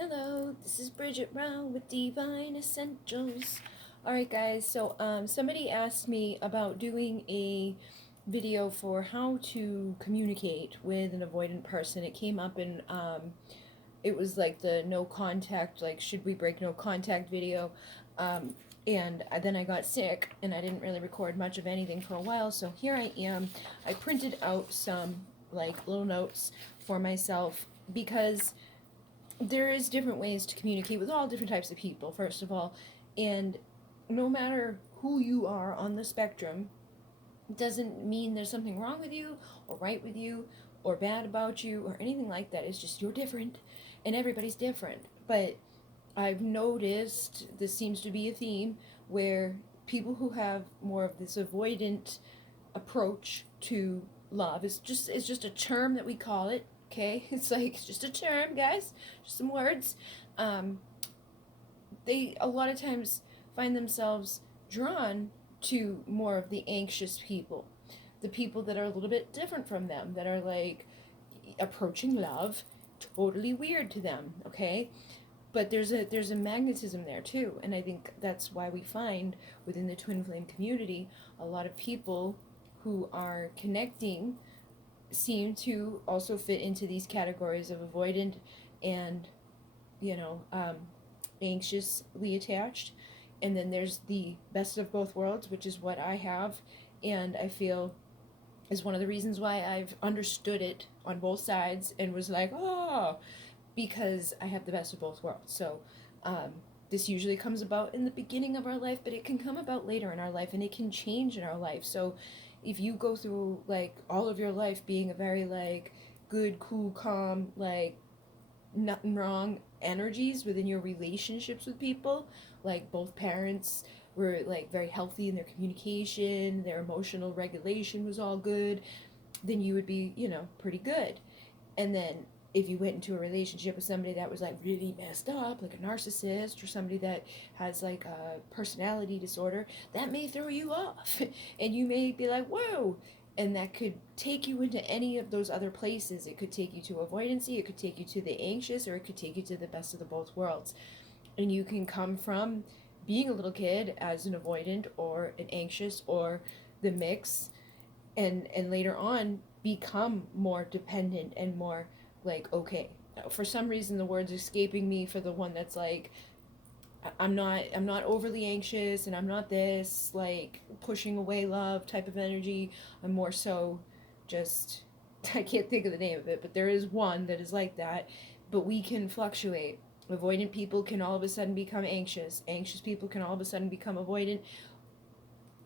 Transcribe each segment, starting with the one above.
Hello, this is Bridget Brown with Divine Essentials. Alright guys, so somebody asked me about doing a video for how to communicate with an avoidant person. It came up in, it was like the no contact, like should we break no contact video. And then I got sick and I didn't really record much of anything for a while, so here I am. I printed out some like little notes for myself because there is different ways to communicate with all different types of people, first of all, and no matter who you are on the spectrum, doesn't mean there's something wrong with you or right with you or bad about you or anything like that. It's just you're different and everybody's different. But I've noticed this seems to be a theme where people who have more of this avoidant approach to love is just it's just a term that we call it. Okay, it's like it's just a term, guys, just some words. um, they a lot of times find themselves drawn to more of the anxious people, the people that are a little bit different from them, that are like approaching love totally weird to them. Okay, but there's a magnetism there too, and I think that's why we find within the twin flame community a lot of people who are connecting seem to also fit into these categories of avoidant and you know um, anxiously attached. And then there's the best of both worlds, which is what I have, and I feel is one of the reasons why I've understood it on both sides and was like, oh, because I have the best of both worlds. So um, this usually comes about in the beginning of our life, but it can come about later in our life and it can change in our life. So if you go through like all of your life being a very like good, cool, calm, like nothing wrong energies within your relationships with people, like both parents were like very healthy in their communication, their emotional regulation was all good, then you would be, pretty good. And then if you went into a relationship with somebody that was like really messed up, like a narcissist or somebody that has like a personality disorder, that may throw you off. And you may be like, whoa. And that could take you into any of those other places. It could take you to avoidancy, it could take you to the anxious, or it could take you to the best of the both worlds. And you can come from being a little kid as an avoidant or an anxious or the mix, and later on become more dependent and more like, okay, for some reason the word's escaping me for the one that's like, I'm not overly anxious, and I'm not this like pushing away love type of energy. I'm more so just I can't think of the name of it, but there is one that is like that. But we can fluctuate. Avoidant people can all of a sudden become anxious. Anxious people can all of a sudden become avoidant.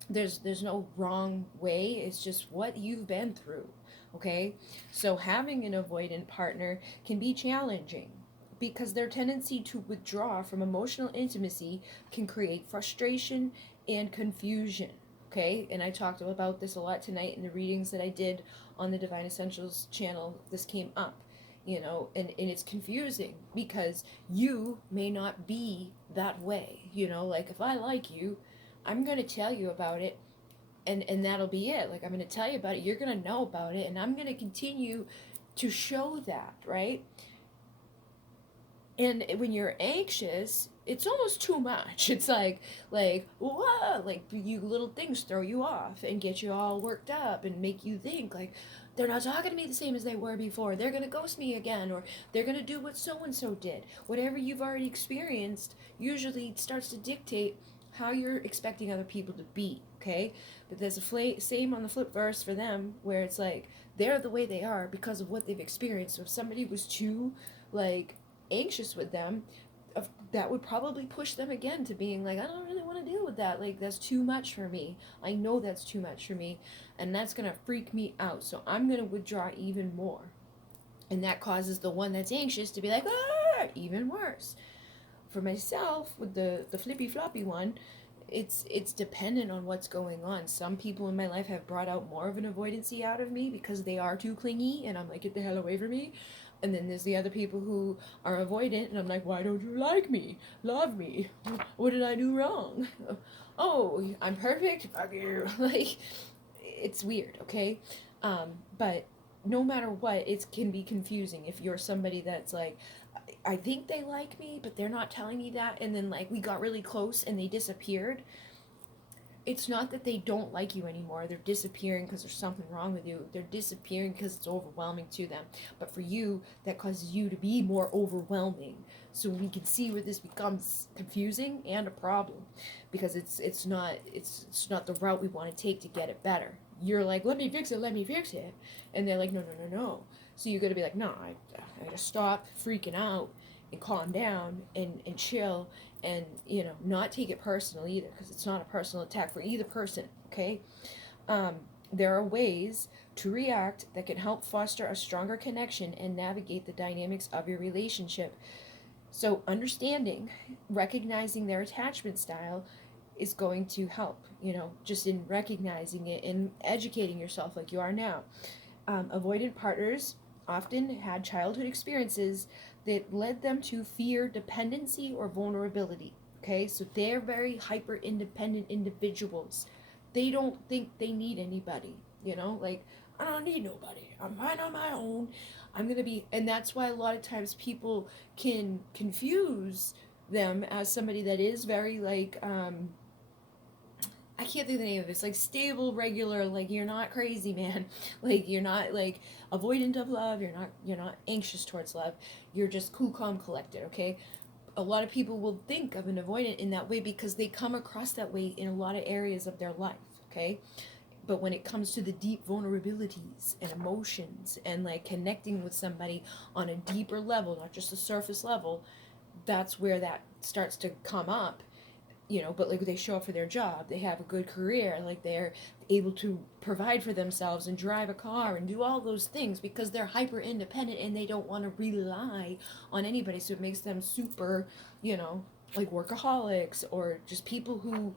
There's no wrong way. It's just what you've been through. Okay? So having an avoidant partner can be challenging because their tendency to withdraw from emotional intimacy can create frustration and confusion. Okay? And I talked about this a lot tonight in the readings that I did on the Divine Essentials channel. This came up, and it's confusing because you may not be that way. Like if I like you, I'm going to tell you about it, and that'll be it. Like I'm going to tell you about it, you're going to know about it, and I'm going to continue to show that, right? And when you're anxious, it's almost too much. It's like whoa, like you little things throw you off and get you all worked up and make you think like they're not talking to me the same as they were before. They're gonna ghost me again, or they're gonna do what so and so did. Whatever you've already experienced usually starts to dictate how you're expecting other people to be. Okay, but there's a same on the flip verse for them, where it's like they're the way they are because of what they've experienced. So if somebody was too like anxious with them, that would probably push them again to being like, I don't really want to deal with that. Like, that's too much for me. I know that's too much for me, and that's going to freak me out. So I'm going to withdraw even more. And that causes the one that's anxious to be like, ah, even worse. For myself, with the flippy floppy one, it's dependent on what's going on. Some people in my life have brought out more of an avoidancy out of me because they are too clingy, and I'm like, get the hell away from me. And then there's the other people who are avoidant, and I'm like, why don't you like me? Love me? What did I do wrong? Oh, I'm perfect? Fuck you. Like, it's weird, okay? But no matter what, it can be confusing if you're somebody that's like, I think they like me, but they're not telling me that. And then like we got really close and they disappeared. It's not that they don't like you anymore. They're disappearing because there's something wrong with you. They're disappearing because it's overwhelming to them. But for you, that causes you to be more overwhelming. So we can see where this becomes confusing and a problem, because it's not the route we want to take to get it better. You're like, let me fix it, and they're like, no, no, no, no. So you got to be like, no, I gotta stop freaking out and calm down and chill, and not take it personal either, because it's not a personal attack for either person. Okay. There are ways to react that can help foster a stronger connection and navigate the dynamics of your relationship. So understanding, recognizing their attachment style is going to help, just in recognizing it and educating yourself like you are now. Avoidant partners often had childhood experiences that led them to fear dependency or vulnerability. Okay, so they're very hyper independent individuals. They don't think they need anybody, like, I don't need nobody. I'm fine on my own. I'm going to be, and that's why a lot of times people can confuse them as somebody that is very, like, I can't think of the name of it. It's like stable, regular. Like, you're not crazy, man. Like, you're not like avoidant of love. You're not anxious towards love. You're just cool, calm, collected. Okay. A lot of people will think of an avoidant in that way because they come across that way in a lot of areas of their life. Okay. But when it comes to the deep vulnerabilities and emotions and like connecting with somebody on a deeper level, not just a surface level, that's where that starts to come up. But like they show up for their job, they have a good career, like they're able to provide for themselves and drive a car and do all those things because they're hyper independent and they don't want to rely on anybody. So it makes them super, like workaholics, or just people who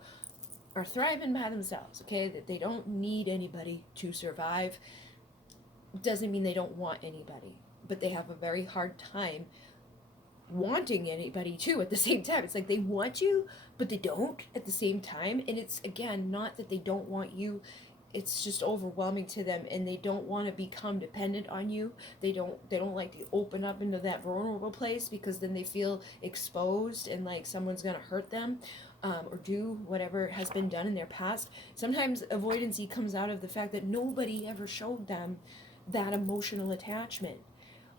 are thriving by themselves. Okay, that they don't need anybody to survive. Doesn't mean they don't want anybody, but they have a very hard time wanting anybody too at the same time. It's like they want you, but they don't at the same time. And it's, again, not that they don't want you, it's just overwhelming to them, and they don't want to become dependent on you. They don't like to open up into that vulnerable place, because then they feel exposed and like someone's gonna hurt them, or do whatever has been done in their past. Sometimes avoidancy comes out of the fact that nobody ever showed them that emotional attachment,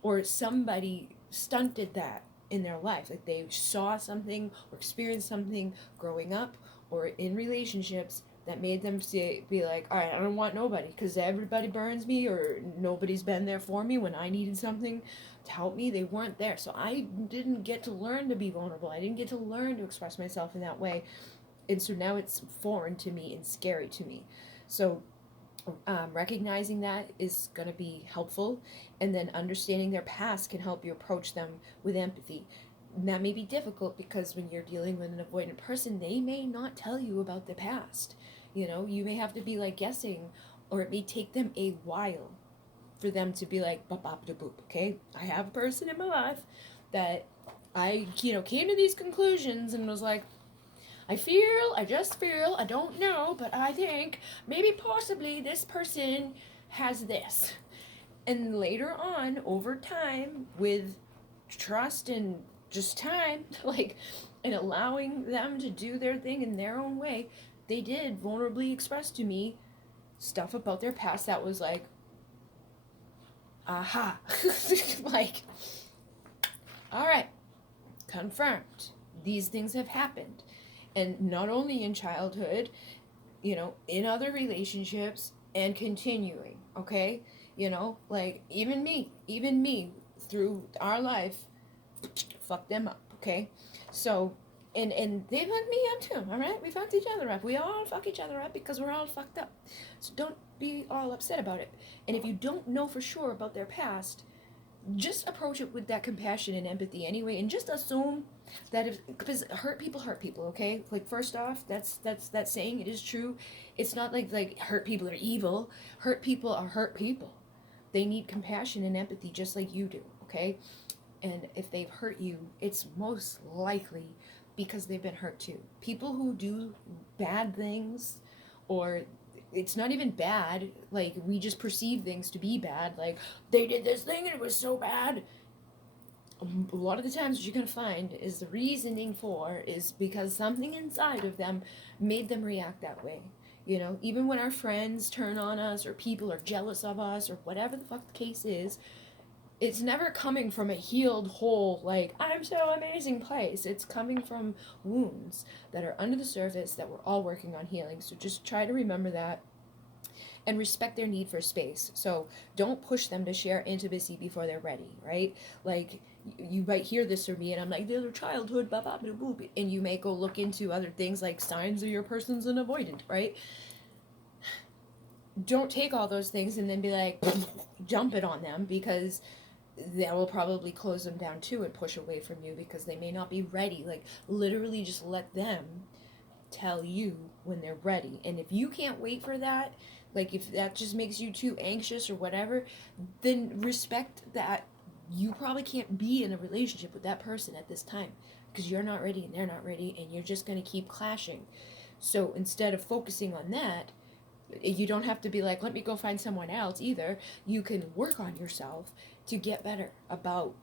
or somebody stunted that in their life. Like they saw something or experienced something growing up or in relationships that made them be like, all right, I don't want nobody because everybody burns me, or nobody's been there for me when I needed something to help me. They weren't there. So I didn't get to learn to be vulnerable. I didn't get to learn to express myself in that way. And so now it's foreign to me and scary to me. So recognizing that is going to be helpful, and then understanding their past can help you approach them with empathy. And that may be difficult because when you're dealing with an avoidant person, they may not tell you about their past. You may have to be like guessing, or it may take them a while for them to be like, bop, bop, da, boop. Okay, I have a person in my life that I came to these conclusions and was like, I just feel, I don't know, but I think maybe possibly this person has this. And later on, over time, with trust and just time, like, and allowing them to do their thing in their own way, they did vulnerably express to me stuff about their past that was like, aha. Like, all right, confirmed. These things have happened. And not only in childhood, in other relationships, and continuing, okay? Like even me, through our life, fuck them up, okay? So, and they fucked me up too, all right? We fucked each other up. We all fuck each other up because we're all fucked up. So don't be all upset about it. And if you don't know for sure about their past, just approach it with that compassion and empathy anyway, and just assume that because hurt people, okay? Like, first off, that's that saying, it is true. It's not like hurt people are evil. Hurt people are hurt people. They need compassion and empathy just like you do, okay? And if they've hurt you, it's most likely because they've been hurt too. People who do bad things, or it's not even bad, like we just perceive things to be bad, like they did this thing and it was so bad. a lot of the times what you're going to find is the reasoning for is because something inside of them made them react that way. You know, even when our friends turn on us or people are jealous of us or whatever the fuck the case is, it's never coming from a healed, whole, like, I'm so amazing place. It's coming from wounds that are under the surface that we're all working on healing. So just try to remember that and respect their need for space. So don't push them to share intimacy before they're ready, right? Like, you might hear this from me and I'm like, their childhood, blah, blah, blah, blah, and you may go look into other things like signs of your person's an avoidant, right? Don't take all those things and then be like, jump it on them, because that will probably close them down too and push away from you because they may not be ready. Like, literally just let them tell you when they're ready. And if you can't wait for that, like if that just makes you too anxious or whatever, then respect that you probably can't be in a relationship with that person at this time because you're not ready and they're not ready and you're just going to keep clashing. So instead of focusing on that, you don't have to be like, let me go find someone else either. You can work on yourself to get better about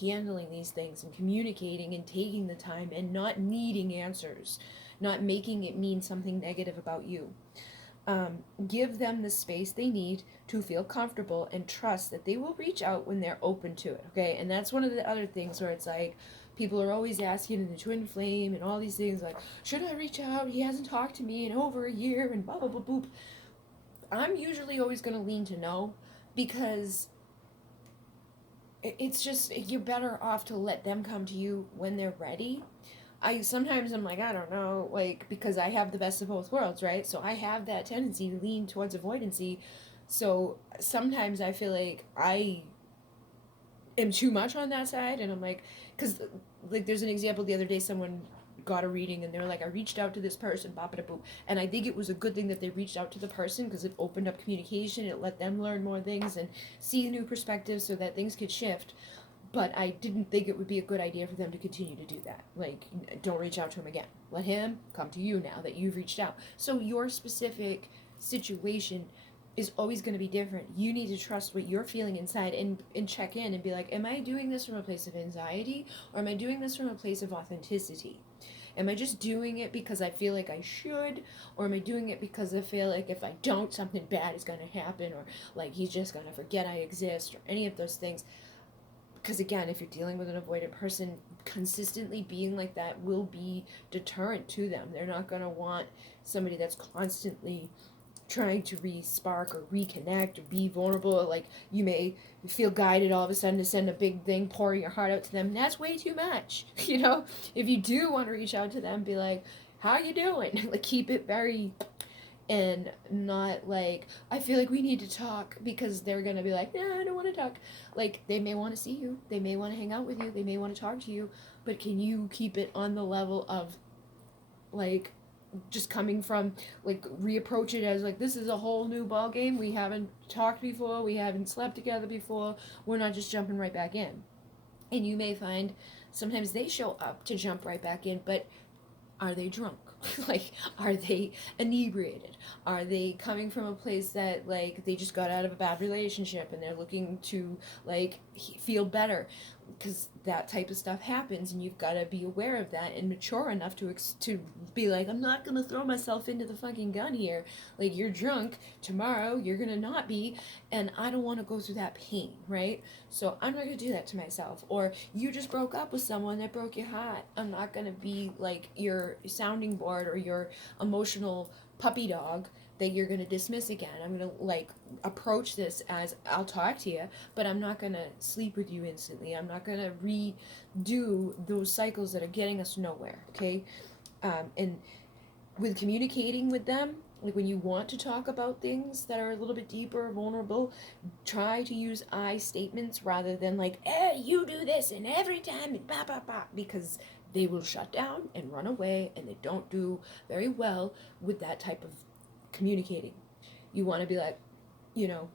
handling these things and communicating and taking the time and not needing answers, not making it mean something negative about you. Give them the space they need to feel comfortable and trust that they will reach out when they're open to it, okay? And that's one of the other things where it's like, people are always asking in the twin flame and all these things like, should I reach out? He hasn't talked to me in over a year and blah, blah, blah, boop. I'm usually always going to lean to no, because it's just, you're better off to let them come to you when they're ready. I'm like, I don't know, like, because I have the best of both worlds, right? So I have that tendency to lean towards avoidancy. So sometimes I feel like I am too much on that side, and I'm like, because like there's an example the other day, someone got a reading and they were like, I reached out to this person, bop it boop, and I think it was a good thing that they reached out to the person because it opened up communication, it let them learn more things and see new perspectives so that things could shift. But I didn't think it would be a good idea for them to continue to do that. Like, don't reach out to him again. Let him come to you now that you've reached out. So your specific situation is always going to be different. You need to trust what you're feeling inside and check in and be like, am I doing this from a place of anxiety or am I doing this from a place of authenticity? Am I just doing it because I feel like I should, or am I doing it because I feel like if I don't, something bad is going to happen, or like he's just going to forget I exist, or any of those things? Because again, if you're dealing with an avoidant person, consistently being like that will be deterrent to them. They're not going to want somebody that's constantly trying to re-spark or reconnect or be vulnerable. Like, you may feel guided all of a sudden to send a big thing, pouring your heart out to them. That's way too much. You know, if you do want to reach out to them, be like, how you doing? Like, keep it very, and not like, I feel like we need to talk, because they're gonna be like, nah, I don't want to talk. Like, they may want to see you, they may want to hang out with you, they may want to talk to you, but can you keep it on the level of like just coming from, like, reapproach it as like, this is a whole new ball game, we haven't talked before, we haven't slept together before, we're not just jumping right back in. And you may find sometimes they show up to jump right back in, but are they drunk? Like, are they inebriated? Are they coming from a place that, like, they just got out of a bad relationship and they're looking to, like, feel better? Because that type of stuff happens, and you've got to be aware of that and mature enough to be like, I'm not going to throw myself into the fucking gun here. Like, you're drunk, tomorrow you're going to not be, and I don't want to go through that pain, right? So I'm not going to do that to myself. Or you just broke up with someone that broke your heart. I'm not going to be like your sounding board or your emotional puppy dog that you're going to dismiss again. I'm going to, like, approach this as, I'll talk to you, but I'm not going to sleep with you instantly. I'm not going to redo those cycles that are getting us nowhere, okay? And with communicating with them, like, when you want to talk about things that are a little bit deeper, vulnerable, try to use I statements rather than like, hey, you do this and every time and blah, blah, blah, because they will shut down and run away, and they don't do very well with that type of communicating. You want to be like, you know,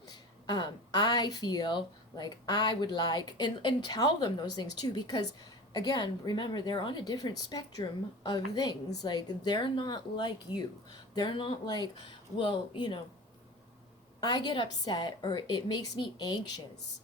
I feel like I would like, and tell them those things too, because again, remember, they're on a different spectrum of things. Like, they're not like you. They're not like, well, you know, I get upset or it makes me anxious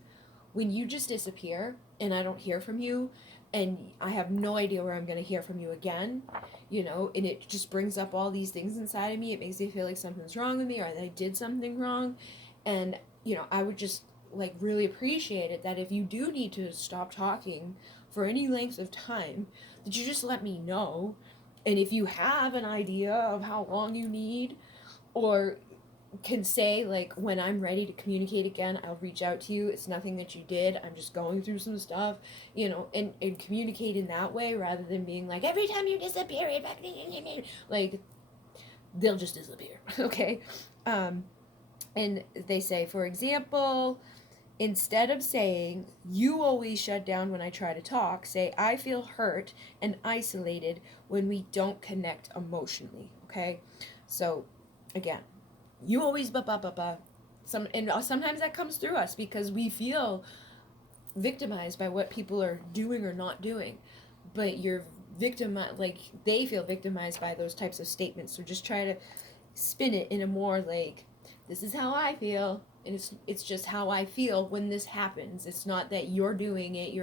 when you just disappear and I don't hear from you, and I have no idea where I'm going to hear from you again, you know, and it just brings up all these things inside of me. It makes me feel like something's wrong with me or that I did something wrong. And, you know, I would just like really appreciate it that if you do need to stop talking for any length of time, that you just let me know. And if you have an idea of how long you need, or can say like when I'm ready to communicate again, I'll reach out to you. It's nothing that you did. I'm just going through some stuff, you know, and communicate in that way rather than being like every time you disappear, like they'll just disappear. Okay. And they say, for example, instead of saying you always shut down when I try to talk, say I feel hurt and isolated when we don't connect emotionally. Okay. So again, you always sometimes that comes through us because we feel victimized by what people are doing or not doing, but you're like they feel victimized by those types of statements. So just try to spin it in a more like, this is how I feel, and it's just how I feel when this happens. It's not that you're doing it.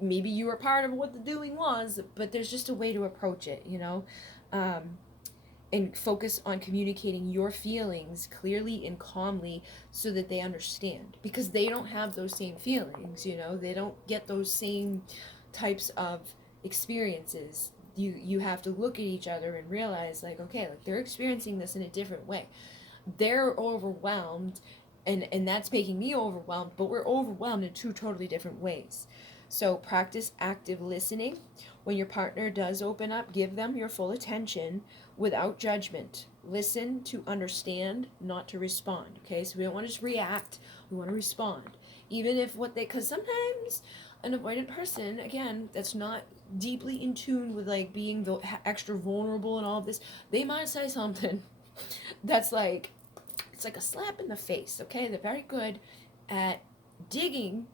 Maybe you were part of what the doing was, but there's just a way to approach it, you know. And focus on communicating your feelings clearly and calmly so that they understand, because they don't have those same feelings, you know, they don't get those same types of experiences. You have to look at each other and realize like, okay, like they're experiencing this in a different way. They're overwhelmed, and that's making me overwhelmed, but we're overwhelmed in two totally different ways. So practice active listening. When your partner does open up, give them your full attention without judgment. Listen to understand, not to respond. Okay, so we don't want to just react, we want to respond. Even if because sometimes an avoidant person, again, that's not deeply in tune with like being the extra vulnerable and all of this, they might say something that's like, it's like a slap in the face. Okay, they're very good at digging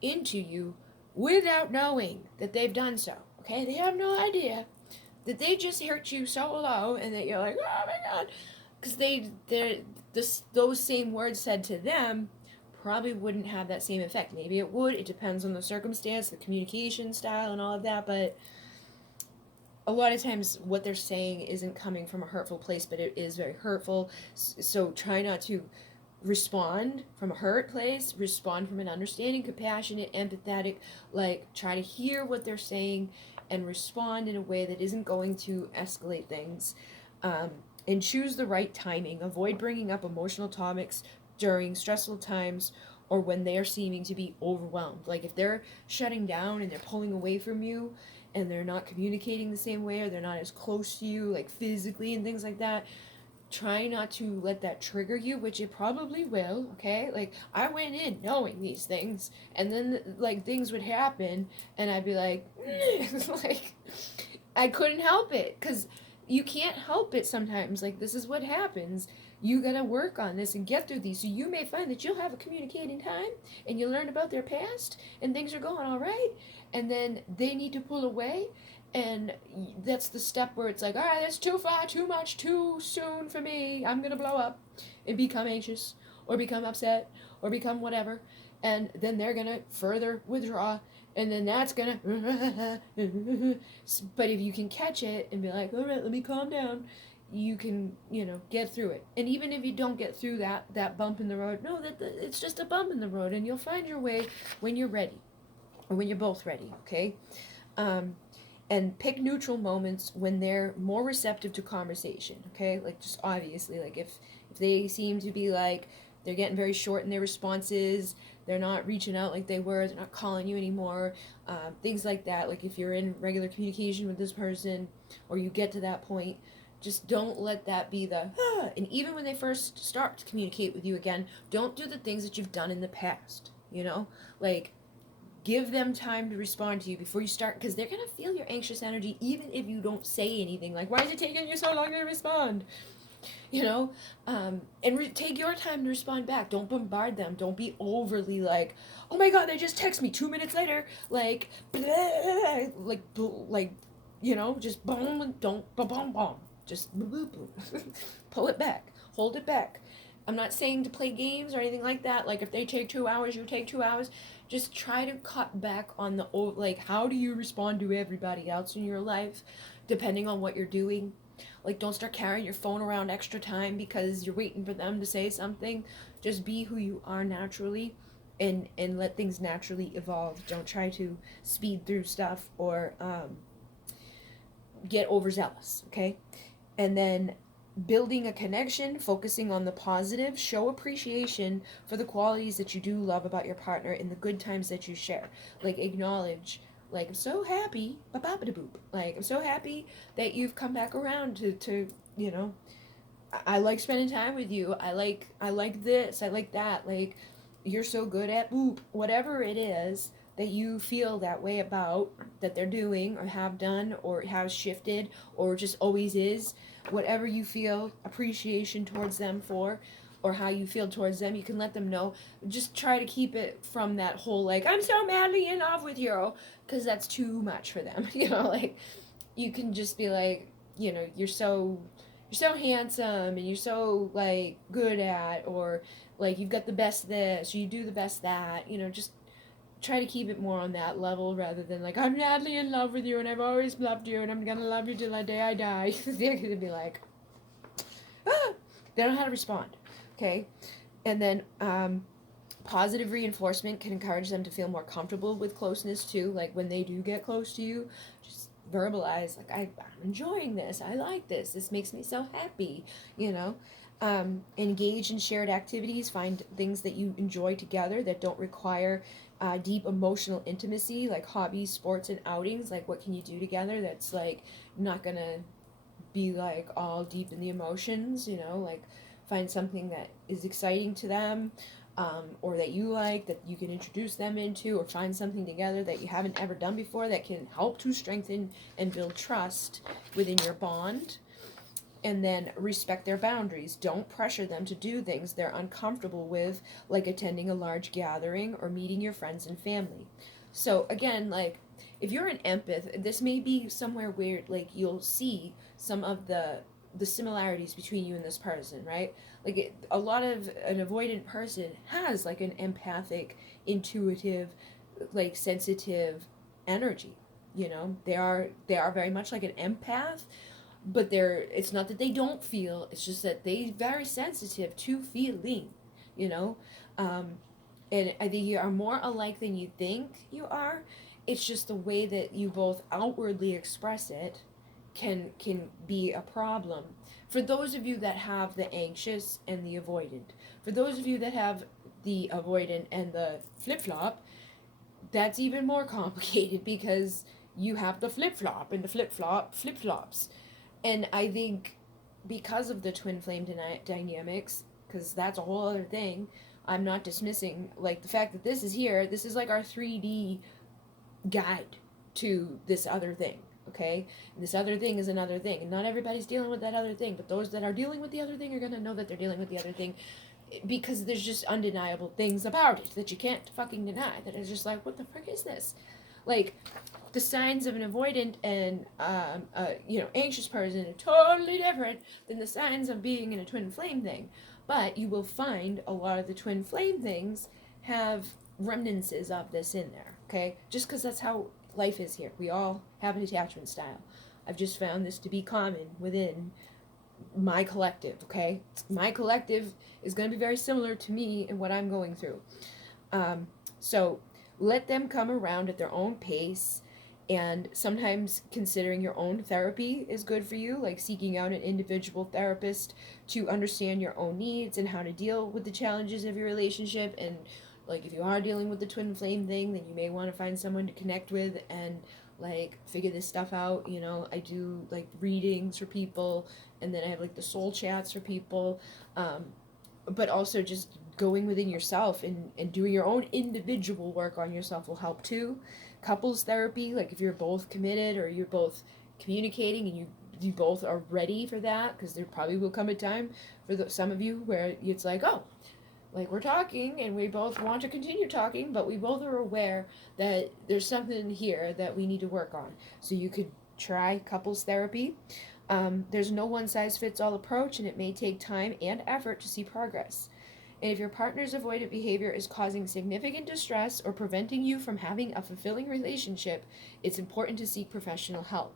into you without knowing that they've done so. Okay, they have no idea that they just hurt you so low, and that you're like, oh my god, because those same words said to them probably wouldn't have that same effect. Maybe it would. It depends on the circumstance, the communication style, and all of that. But a lot of times, what they're saying isn't coming from a hurtful place, but it is very hurtful. So try not to respond from a hurt place. Respond from an understanding, compassionate, empathetic. Like, try to hear what they're saying and respond in a way that isn't going to escalate things. And choose the right timing. Avoid bringing up emotional topics during stressful times or when they are seeming to be overwhelmed. Like if they're shutting down and they're pulling away from you and they're not communicating the same way, or they're not as close to you like physically and things like that, try not to let that trigger you, which it probably will. Okay, like I went in knowing these things, and then like things would happen and I'd be like like I couldn't help it, because you can't help it sometimes. Like, this is what happens. You gotta work on this and get through these. So you may find that you'll have a communicating time and you learn about their past and things are going all right, and then they need to pull away, and that's the step where it's like, all right, that's too far, too much, too soon for me. I'm gonna blow up and become anxious or become upset or become whatever, and then they're gonna further withdraw, and then that's gonna but if you can catch it and be like, all right, let me calm down, you can, you know, get through it. And even if you don't get through that bump in the road, no, it's just a bump in the road, and you'll find your way when you're ready, or when you're both ready. Okay. And pick neutral moments when they're more receptive to conversation. Okay, like just obviously, like if they seem to be like they're getting very short in their responses, they're not reaching out like they were, they're not calling you anymore, things like that. Like if you're in regular communication with this person, or you get to that point, just don't let that be the and even when they first start to communicate with you again, don't do the things that you've done in the past, you know, like give them time to respond to you before you start, because they're going to feel your anxious energy even if you don't say anything. Like, why is it taking you so long to respond? You know, and take your time to respond back. Don't bombard them. Don't be overly like, oh my god, they just text me 2 minutes later, like, blah, like, you know, just boom, don't boom, boom, boom, just boom, boom, boom. Pull it back, hold it back. I'm not saying to play games or anything like that. Like if they take 2 hours, you take 2 hours. just try to cut back on the like how do you respond to everybody else in your life depending on what you're doing. Like, don't start carrying your phone around extra time because you're waiting for them to say something. Just be who you are naturally, and let things naturally evolve. Don't try to speed through stuff or get overzealous, okay? And then building a connection, focusing on the positive, show appreciation for the qualities that you do love about your partner and the good times that you share. Like, acknowledge, like, I'm so happy, boop. Like, I'm so happy that you've come back around to you know, I like spending time with you. I like this, I like that. Like, you're so good at boop, whatever it is that you feel that way about that they're doing or have done or has shifted or just always is, whatever you feel appreciation towards them for or how you feel towards them, you can let them know. Just try to keep it from that whole like I'm so madly in love with you, because that's too much for them. You know, like, you can just be like, you know, you're so handsome and you're so like good at, or like you've got the best this or you do the best that, you know, just try to keep it more on that level rather than like I'm madly in love with you and I've always loved you and I'm gonna love you till the day I die. They're gonna be like, ah! They don't know how to respond. Okay, and then positive reinforcement can encourage them to feel more comfortable with closeness too. Like, when they do get close to you, just verbalize like I'm enjoying this, I like this makes me so happy, you know. Engage in shared activities, find things that you enjoy together that don't require deep emotional intimacy, like hobbies, sports, and outings. Like, what can you do together that's like not gonna be like all deep in the emotions, you know, like find something that is exciting to them, or that you like that you can introduce them into, or find something together that you haven't ever done before that can help to strengthen and build trust within your bond. And then respect their boundaries. Don't pressure them to do things they're uncomfortable with, like attending a large gathering or meeting your friends and family. So again, like, if you're an empath, this may be somewhere where like you'll see some of the similarities between you and this person, right? Like, a lot of an avoidant person has like an empathic, intuitive, like sensitive energy. You know, they are very much like an empath, but it's not that they don't feel, it's just that they very sensitive to feeling, you know. um, and I think you are more alike than you think you are. It's just the way that you both outwardly express it can be a problem for those of you that have the anxious and the avoidant. For those of you that have the avoidant and the flip-flop, that's even more complicated because you have the flip-flop and the flip-flop flip-flops. And I think because of the twin flame dynamics, because that's a whole other thing, I'm not dismissing like the fact that this is here. This is like our 3D guide to this other thing. Okay, and this other thing is another thing, and not everybody's dealing with that other thing. But those that are dealing with the other thing are gonna know that they're dealing with the other thing, because there's just undeniable things about it that you can't fucking deny. That is just like, what the frick is this? Like, the signs of an avoidant and anxious person are totally different than the signs of being in a twin flame thing. But you will find a lot of the twin flame things have remnants of this in there. Okay, just because that's how life is here. We all have an attachment style. I've just found this to be common within my collective. Okay, my collective is going to be very similar to me and what I'm going through. So let them come around at their own pace, and sometimes considering your own therapy is good for you, like seeking out an individual therapist to understand your own needs and how to deal with the challenges of your relationship. And like, if you are dealing with the twin flame thing, then you may want to find someone to connect with and like figure this stuff out. You know, I do like readings for people, and then I have like the soul chats for people. But also just going within yourself and doing your own individual work on yourself will help too. Couples therapy, like if you're both committed or you're both communicating and you both are ready for that, because there probably will come a time for some of you where it's like, oh, like we're talking and we both want to continue talking, but we both are aware that there's something here that we need to work on. So you could try couples therapy. There's no one size fits all approach, and it may take time and effort to see progress. And if your partner's avoidant behavior is causing significant distress or preventing you from having a fulfilling relationship, it's important to seek professional help.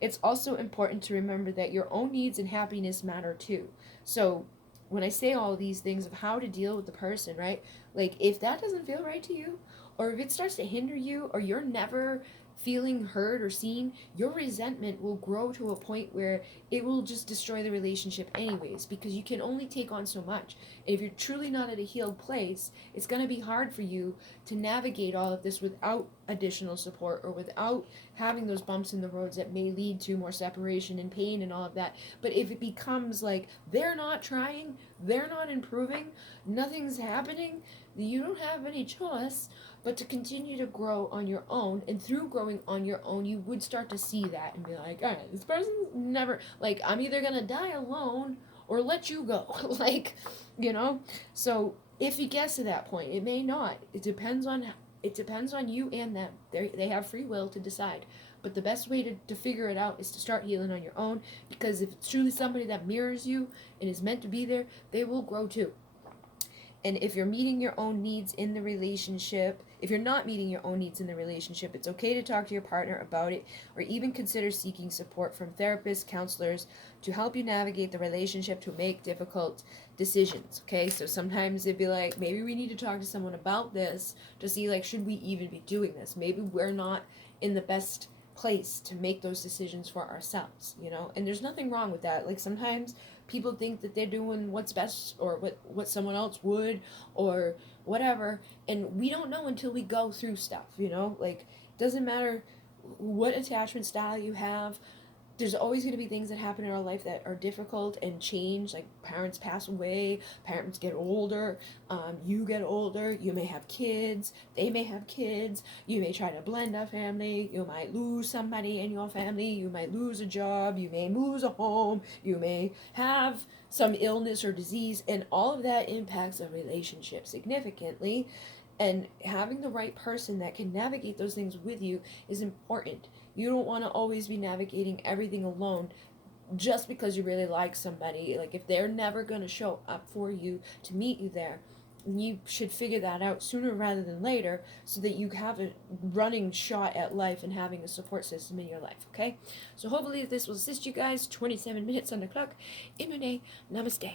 It's also important to remember that your own needs and happiness matter too. So, when I say all these things of how to deal with the person, right? Like, if that doesn't feel right to you, or if it starts to hinder you, or you're never feeling heard or seen, your resentment will grow to a point where it will just destroy the relationship anyways, because you can only take on so much. And if you're truly not at a healed place, it's going to be hard for you to navigate all of this without additional support, or without having those bumps in the roads that may lead to more separation and pain and all of that. But if it becomes like they're not trying, they're not improving, nothing's happening, you don't have any choice but to continue to grow on your own. And through growing on your own, you would start to see that and be like, all right, this person's never, like, I'm either gonna die alone or let you go. Like, you know? So if he gets to that point, it may not. It depends on you and them. They have free will to decide. But the best way to figure it out is to start healing on your own, because if it's truly somebody that mirrors you and is meant to be there, they will grow too. And if you're meeting your own needs in the relationship, if you're not meeting your own needs in the relationship, it's okay to talk to your partner about it, or even consider seeking support from therapists, counselors, to help you navigate the relationship, to make difficult decisions. Okay, so sometimes it'd be like, maybe we need to talk to someone about this to see, like, should we even be doing this? Maybe we're not in the best place to make those decisions for ourselves, you know? And there's nothing wrong with that. Like, sometimes people think that they're doing what's best, or what someone else would, or whatever, and we don't know until we go through stuff, you know? Like, it doesn't matter what attachment style you have, there's always going to be things that happen in our life that are difficult and change. Like, parents pass away, parents get older, you get older, you may have kids, they may have kids, you may try to blend a family, you might lose somebody in your family, you might lose a job, you may lose a home, you may have some illness or disease, and all of that impacts a relationship significantly. And having the right person that can navigate those things with you is important. You don't want to always be navigating everything alone just because you really like somebody. Like, if they're never going to show up for you to meet you there, you should figure that out sooner rather than later, so that you have a running shot at life and having a support system in your life, okay? So hopefully this will assist you guys. 27 minutes on the clock. Namaste.